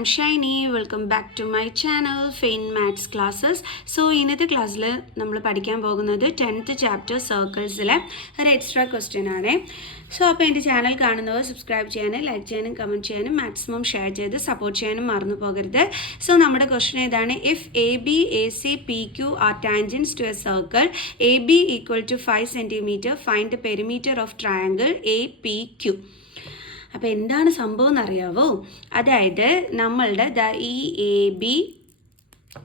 I'm Shiny. Welcome back to my channel Fain Maths Classes. So ഇന്നത്തെ ക്ലാസ്സിൽ നമ്മൾ പഠിക്കാൻ പോകുന്നത് 10th ചാപ്റ്റർ സർക്കിൾസിലെ ഒരു എക്സ്ട്രാ ക്വസ്റ്റ്യൻ ആണ്. സോ അപ്പോൾ എൻ്റെ ചാനൽ കാണുന്നവർ സബ്സ്ക്രൈബ് ചെയ്യാനും ലൈക്ക് ചെയ്യാനും കമൻറ്റ് ചെയ്യാനും മാക്സിമം ഷെയർ ചെയ്ത് സപ്പോർട്ട് ചെയ്യാനും മറന്നു പോകരുത്. സോ നമ്മുടെ ക്വസ്റ്റ്യൻ ഇതാണ്: if A B A C P Q R tangents to a circle A B equal to 5 cm, find the perimeter of triangle A P Q. അപ്പോൾ എന്താണ് സംഭവം എന്നറിയാവോ? അതായത് നമ്മളുടെ ഈ എ ബി,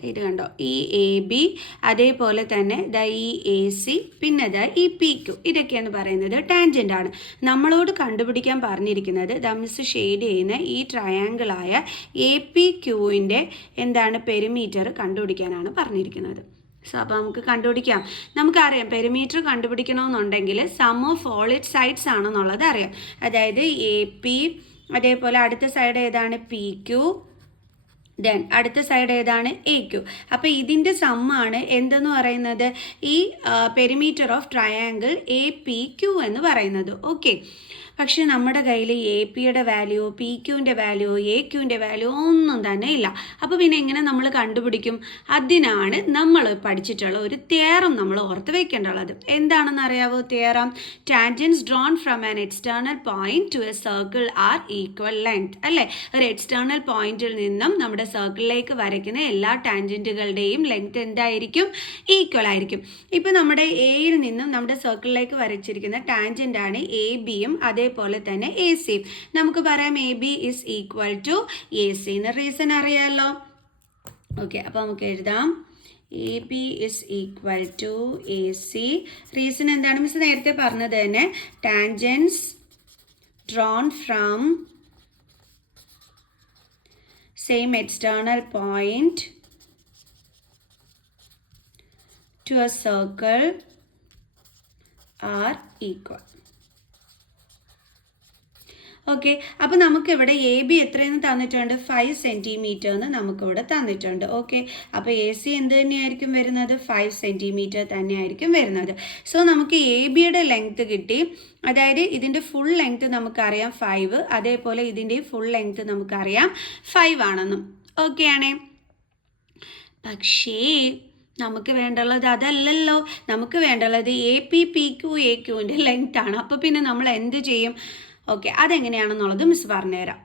ഇത് കണ്ടോ, ഈ എ ബി, അതേപോലെ തന്നെ ഈ എ സി, പിന്നെ ഈ പി ക്യു, ഇതൊക്കെയെന്ന് പറയുന്നത് ടാൻജൻ്റ് ആണ്. നമ്മളോട് കണ്ടുപിടിക്കാൻ പറഞ്ഞിരിക്കുന്നത് മിസ് ഷെയ്ഡ് ചെയ്യുന്ന ഈ ട്രയാങ്കിളായ എ പി ക്യൂവിൻ്റെ എന്താണ് പെരിമീറ്റർ കണ്ടുപിടിക്കാനാണ് പറഞ്ഞിരിക്കുന്നത്. സോ അപ്പോൾ നമുക്ക് കണ്ടുപിടിക്കാം. നമുക്കറിയാം പെരിമീറ്റർ കണ്ടുപിടിക്കണമെന്നുണ്ടെങ്കിൽ sum of all it sides ആണെന്നുള്ളത് അറിയാം. അതായത് എ പി, അതേപോലെ അടുത്ത സൈഡ് ഏതാണ് പി ക്യു, ദെൻ അടുത്ത സൈഡ് ഏതാണ് എ ക്യു. അപ്പോൾ ഇതിൻ്റെ സമ്മാണ് എന്തെന്ന് പറയുന്നത് ഈ perimeter of triangle A P Q എന്ന് പറയുന്നത്. ഓക്കെ, പക്ഷേ നമ്മുടെ കയ്യിൽ എ പിയുടെ വാല്യൂ, പി ക്യുവിൻ്റെ വാല്യൂ, എ ക്യുവിൻ്റെ വാല്യൂ ഒന്നും തന്നെ ഇല്ല. അപ്പോൾ പിന്നെ എങ്ങനെ നമ്മൾ കണ്ടുപിടിക്കും? അതിനാണ് നമ്മൾ പഠിച്ചിട്ടുള്ള ഒരു തിയറം നമ്മൾ ഓർത്ത് വെക്കേണ്ടുള്ളത്. എന്താണെന്ന് അറിയാവോ theorem? Tangents drawn from an external point to a circle are equal length, അല്ലേ? ഒരു എക്സ്റ്റേണൽ പോയിന്റിൽ നിന്നും നമ്മുടെ സർക്കിളിലേക്ക് വരയ്ക്കുന്ന എല്ലാ ടാൻജൻറ്റുകളുടെയും ലെങ്ത് എന്തായിരിക്കും? ഈക്വൽ ആയിരിക്കും. ഇപ്പോൾ നമ്മുടെ എയിൽ നിന്നും നമ്മുടെ സർക്കിളിലേക്ക് വരച്ചിരിക്കുന്ന ടാൻജൻ്റാണ് എ ബിയും അതേപോലെ തന്നെ എ സിയും. നമുക്ക് പറയാം A B is equal to A C എന്ന്. റീസൺ അറിയാമല്ലോ. ഓക്കെ, അപ്പോൾ നമുക്ക് എഴുതാം A B is equal to A C. Reason എന്താണ്? മിസ് നേരത്തെ പറഞ്ഞത് തന്നെ, tangents drawn from same external point to a circle are equal. Okay, അപ്പോൾ നമുക്കിവിടെ എ ബി എത്രയെന്ന് തന്നിട്ടുണ്ട്? 5 cm എന്ന് നമുക്കിവിടെ തന്നിട്ടുണ്ട്. ഓക്കെ, അപ്പോൾ എ സി എന്ത് തന്നെയായിരിക്കും വരുന്നത്? 5 cm തന്നെയായിരിക്കും വരുന്നത്. സോ നമുക്ക് എ ബിയുടെ ലെങ്ത് കിട്ടി. അതായത് ഇതിൻ്റെ ഫുൾ ലെങ്ത് നമുക്കറിയാം 5, അതേപോലെ ഇതിൻ്റെ ഫുൾ ലെങ്ത് നമുക്കറിയാം 5 ആണെന്നും. ഓക്കെ ആണേ. പക്ഷേ നമുക്ക് വേണ്ടുള്ളത് അതല്ലല്ലോ. നമുക്ക് വേണ്ടുള്ളത് A P P Q A ക്യുവിൻ്റെ ലെങ്ത് ആണ്. അപ്പോൾ പിന്നെ നമ്മൾ എന്ത് ചെയ്യും? ഓക്കെ, അതെങ്ങനെയാണെന്നുള്ളത് മിസ് പറഞ്ഞുതരാം.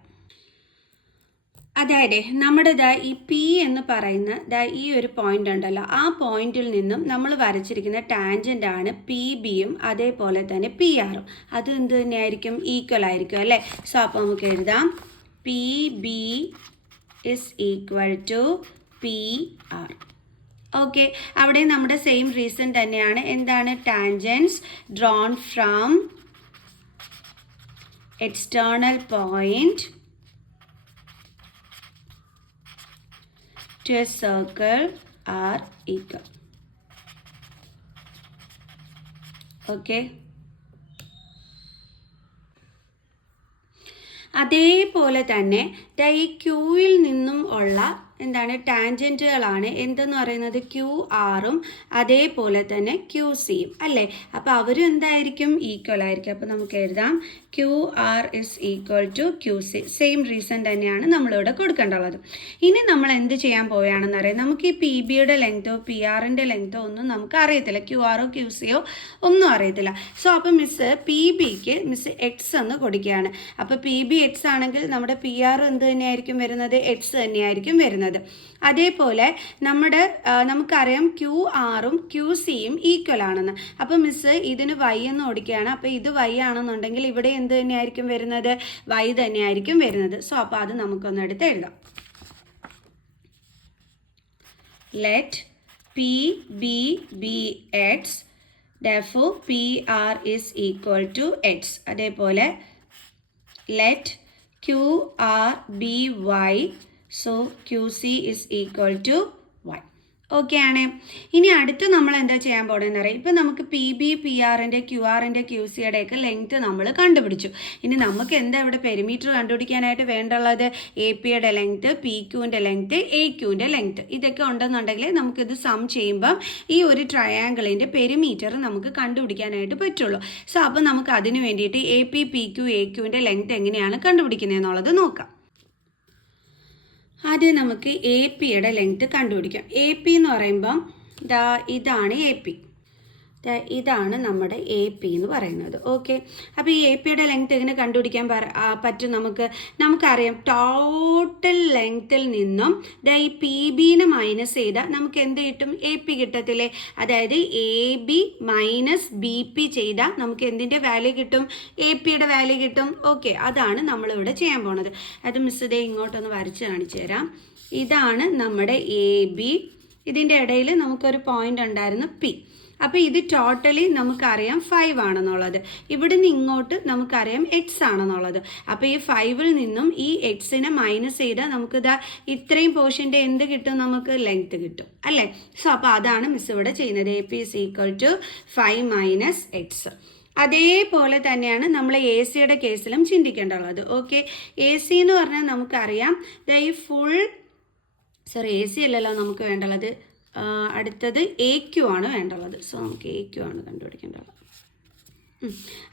അതായത് നമ്മുടെ ഈ പി എന്ന് പറയുന്ന ഈ ഒരു പോയിന്റ് ഉണ്ടല്ലോ, ആ പോയിന്റിൽ നിന്നും നമ്മൾ വരച്ചിരിക്കുന്ന ടാൻജൻ്റ് ആണ് പി ബിയും അതേപോലെ തന്നെ പി ആറും. അത് എന്ത് തന്നെയായിരിക്കും? ഈക്വൽ ആയിരിക്കും, അല്ലേ? സോ അപ്പോൾ നമുക്ക് എഴുതാം P B is equal to P R. Okay, അവിടെ നമ്മുടെ സെയിം റീസൺ തന്നെയാണ്. എന്താണ്? Tangents drawn from external point to a circle are equal. Okay, അതേപോലെ തന്നെ ഈ ക്യൂവിൽ നിന്നും ഉള്ള എന്താണ് ടാൻജൻറ്റുകളാണ് എന്തെന്ന് പറയുന്നത്? ക്യു ആറും അതേപോലെ തന്നെ ക്യു സിയും, അല്ലേ? അപ്പോൾ അവരും എന്തായിരിക്കും? ഈക്വൽ ആയിരിക്കും. അപ്പോൾ നമുക്ക് എഴുതാം Q R is equal to Q C. Same reason തന്നെയാണ് നമ്മളിവിടെ കൊടുക്കേണ്ടുള്ളത്. ഇനി നമ്മൾ എന്ത് ചെയ്യാൻ പോവുകയാണെന്ന് അറിയാം. നമുക്ക് ഈ പി ബിയുടെ ലെങ്തോ പി ആറിൻ്റെ ലെങ്തോ ഒന്നും നമുക്ക് അറിയത്തില്ല. ക്യു ആറോ ക്യു സിയോ ഒന്നും അറിയത്തില്ല. സോ അപ്പോൾ മിസ് പി ബിക്ക് മിസ് എക്സ് എന്ന് കൊടുക്കുകയാണ്. അപ്പോൾ പി ബി എക്സ് ആണെങ്കിൽ നമ്മുടെ പി ആർ എന്ത് തന്നെയായിരിക്കും വരുന്നത്? എക്സ് തന്നെയായിരിക്കും വരുന്നത്. അതേപോലെ നമുക്കറിയാം ക്യു ആറും ക്യു സിയും ഈക്വൽ ആണെന്ന്. അപ്പോൾ മിസ് ഇതിന് വൈ എന്ന് ഓടിക്കുകയാണ്. അപ്പോൾ ഇത് വൈ ആണെന്നുണ്ടെങ്കിൽ ഇവിടെ എന്ത് തന്നെയായിരിക്കും വരുന്നത്? വൈ തന്നെയായിരിക്കും വരുന്നത്. സോ അപ്പോൾ അത് നമുക്കൊന്ന് എടുത്ത് എഴുതാം. Let P B be X, therefore P R is equal to X. അതേപോലെ let Q R be Y, so QC is equal to y. Okay ആണ്. ഇനി അടുത്ത് നമ്മൾ എന്താ ചെയ്യാൻ പോകണമെന്ന് അറിയാം. ഇപ്പം നമുക്ക് പി ബി പി ആറിൻ്റെ ക്യു ആറിൻ്റെ ക്യു സിയുടെ ഒക്കെ ലെങ്ത്ത് നമ്മൾ കണ്ടുപിടിച്ചു. ഇനി നമുക്ക് എന്താ ഇവിടെ പെരിമീറ്റർ കണ്ടുപിടിക്കാനായിട്ട് വേണ്ടുള്ളത്? എ പിയുടെ ലെങ്ത്ത്, പി ക്യുവിൻ്റെ ലെങ്ത്ത്, എ ക്യുവിൻ്റെ ലെങ്ത്ത്. ഇതൊക്കെ ഉണ്ടെന്നുണ്ടെങ്കിൽ നമുക്കിത് സം ചെയ്യുമ്പം ഈ ഒരു ട്രയാങ്കിളിൻ്റെ പെരിമീറ്റർ നമുക്ക് കണ്ടുപിടിക്കാനായിട്ട് പറ്റുള്ളൂ. സോ അപ്പോൾ നമുക്ക് അതിന് വേണ്ടിയിട്ട് A P P Q A ക്യുവിൻ്റെ ലെങ്ത്ത് എങ്ങനെയാണ് കണ്ടുപിടിക്കുന്നത് എന്നുള്ളത് നോക്കാം. ആദ്യം നമുക്ക് എ പിയുടെ ലെങ്ത് കണ്ടുപിടിക്കാം. എ പി എന്ന് പറയുമ്പം ഇതാണ് എ പി, ഇതാണ് നമ്മുടെ എ പി എന്ന് പറയുന്നത്. ഓക്കെ, അപ്പോൾ ഈ എ പിയുടെ ലെങ്ത് എങ്ങനെ കണ്ടുപിടിക്കാൻ പറ്റും? നമുക്കറിയാം ടോട്ടൽ ലെങ്ത്തിൽ നിന്നും ഈ പി ബിനെ മൈനസ് ചെയ്താൽ നമുക്ക് എന്ത് കിട്ടും? എ പി കിട്ടത്തില്ലേ? അതായത് A B minus B P ചെയ്താൽ നമുക്ക് എന്തിൻ്റെ വാല്യൂ കിട്ടും? എ പിയുടെ വാല്യൂ കിട്ടും. ഓക്കെ, അതാണ് നമ്മളിവിടെ ചെയ്യാൻ പോണത്. അത് മിസ് ഇതേ ഇങ്ങോട്ടൊന്ന് വരച്ച് കാണിച്ചു തരാം. ഇതാണ് നമ്മുടെ എ ബി, ഇതിൻ്റെ ഇടയിൽ നമുക്കൊരു പോയിന്റ് ഉണ്ടായിരുന്നു പി. അപ്പോൾ ഇത് ടോട്ടലി നമുക്കറിയാം 5 ആണെന്നുള്ളത്. ഇവിടുന്ന് ഇങ്ങോട്ട് നമുക്കറിയാം എക്സ് ആണെന്നുള്ളത്. അപ്പോൾ ഈ 5ൽ നിന്നും ഈ എക്സിനെ മൈനസ് ചെയ്താൽ നമുക്കിതാ ഇത്രയും പോർഷൻ്റെ എന്ത് കിട്ടും? നമുക്ക് ലെങ്ത് കിട്ടും അല്ലേ? സോ അപ്പോൾ അതാണ് മിസ് ഇവിടെ ചെയ്യുന്നത്. A P is equal to 5 minus X. അതേപോലെ തന്നെയാണ് നമ്മൾ എ സിയുടെ കേസിലും ചിന്തിക്കേണ്ടുള്ളത്. ഓക്കെ, എ സി എന്ന് പറഞ്ഞാൽ നമുക്കറിയാം ഈ ഫുൾ എ സി അല്ലല്ലോ നമുക്ക് വേണ്ടുള്ളത്, അടുത്തത് എ ക്യു ആണ് വേണ്ടുള്ളത്. സോ നമുക്ക് എ ക്യു ആണ് കണ്ടുപിടിക്കേണ്ടത്.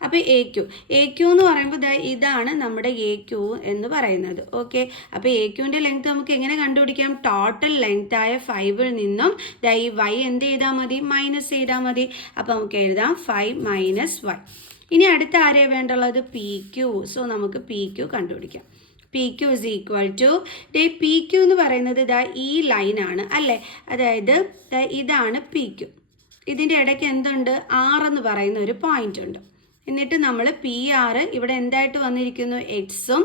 അപ്പോൾ എ ക്യു എന്ന് പറയുമ്പോൾ ഇതാണ് നമ്മുടെ എ ക്യു എന്ന് പറയുന്നത്. ഓക്കെ, അപ്പോൾ എ ക്യുവിൻ്റെ ലെങ്ത് നമുക്ക് എങ്ങനെ കണ്ടുപിടിക്കാം? ടോട്ടൽ ലെങ്ത് ആയ 5ൽ നിന്നും ഈ വൈ എന്ത് ചെയ്താൽ മതി? മൈനസ് ചെയ്താൽ മതി. അപ്പോൾ നമുക്ക് എഴുതാം 5 മൈനസ് വൈ. ഇനി അടുത്ത ആരെയാണ് വേണ്ടുള്ളത്? P Q. സോ നമുക്ക് പി ക്യു കണ്ടുപിടിക്കാം. P Q is equal to P Q എന്ന് പറയുന്നത് ഈ ലൈനാണ് അല്ലേ? അതായത് ഇതാണ് പി ക്യു. ഇതിൻ്റെ ഇടയ്ക്ക് എന്തുണ്ട്? ആർ എന്ന് പറയുന്ന ഒരു പോയിന്റ് ഉണ്ട്. എന്നിട്ട് നമ്മൾ പി ആർ ഇവിടെ എന്തായിട്ട് വന്നിരിക്കുന്നു? എക്സും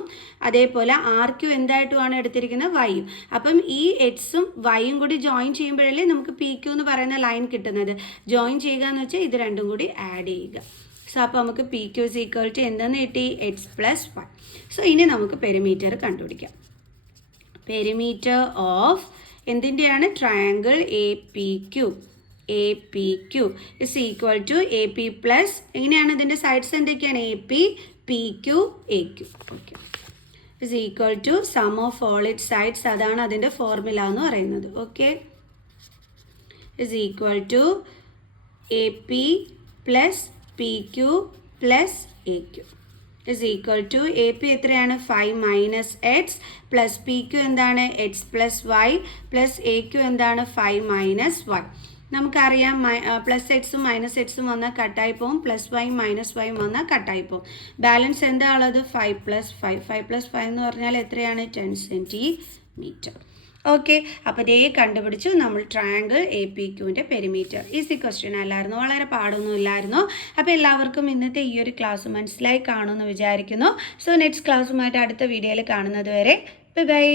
അതേപോലെ ആർ ക്യു എന്തായിട്ടുമാണ് എടുത്തിരിക്കുന്നത്? വൈയും. അപ്പം ഈ എക്സും വൈയും കൂടി ജോയിൻ ചെയ്യുമ്പോഴല്ലേ നമുക്ക് പി ക്യു എന്ന് പറയുന്ന ലൈൻ കിട്ടുന്നത്. ജോയിൻ ചെയ്യുക എന്ന് വെച്ചാൽ ഇത് രണ്ടും കൂടി ആഡ് ചെയ്യുക. സോ അപ്പോൾ നമുക്ക് P Q is equal to എന്തെന്ന് കിട്ടി? X plus Y. സോ ഇനി നമുക്ക് പെരിമീറ്റർ കണ്ടുപിടിക്കാം. പെരിമീറ്റർ ഓഫ് എന്തിൻ്റെയാണ്? Triangle A P Q. A P Q is equal to A P plus എങ്ങനെയാണ് ഇതിൻ്റെ സൈഡ്സ് എന്തൊക്കെയാണ്? A P, P Q, A Q. Okay, is equal to sum of all it sides. അതാണ് അതിൻ്റെ formula എന്ന് പറയുന്നത്. Okay, is equal to A P plus P Q plus A Q is equal to A P എത്രയാണ്? 5 minus X plus P Q എന്താണ്? X plus Y plus A Q എന്താണ്? 5 minus Y. നമുക്കറിയാം plus എക്സും minus എക്സും വന്നാൽ കട്ടായി പോകും, plus വൈയും minus വൈയും വന്നാൽ കട്ടായി പോകും. ബാലൻസ് എന്താ ഉള്ളത്? 5 പ്ലസ് 5. 5 പ്ലസ് 5 എന്ന് പറഞ്ഞാൽ എത്രയാണ്? 10 സെൻറ്റിമീറ്റർ. ഓക്കെ, അപ്പോൾ ഇതേ കണ്ടുപിടിച്ചു നമ്മൾ ട്രയാങ്കിൾ എ പി ക്യുവിൻ്റെ പെരിമീറ്റർ. ഈസി ക്വസ്റ്റ്യൻ അല്ലായിരുന്നു, വളരെ പാടൊന്നും ഇല്ലായിരുന്നു. അപ്പോൾ എല്ലാവർക്കും ഇന്നത്തെ ഈ ഒരു ക്ലാസ് മനസ്സിലായി കാണുമെന്ന് വിചാരിക്കുന്നു. സോ നെക്സ്റ്റ് ക്ലാസ്സുമായിട്ട് അടുത്ത വീഡിയോയിൽ കാണുന്നത് വരെ ബൈ ബൈ.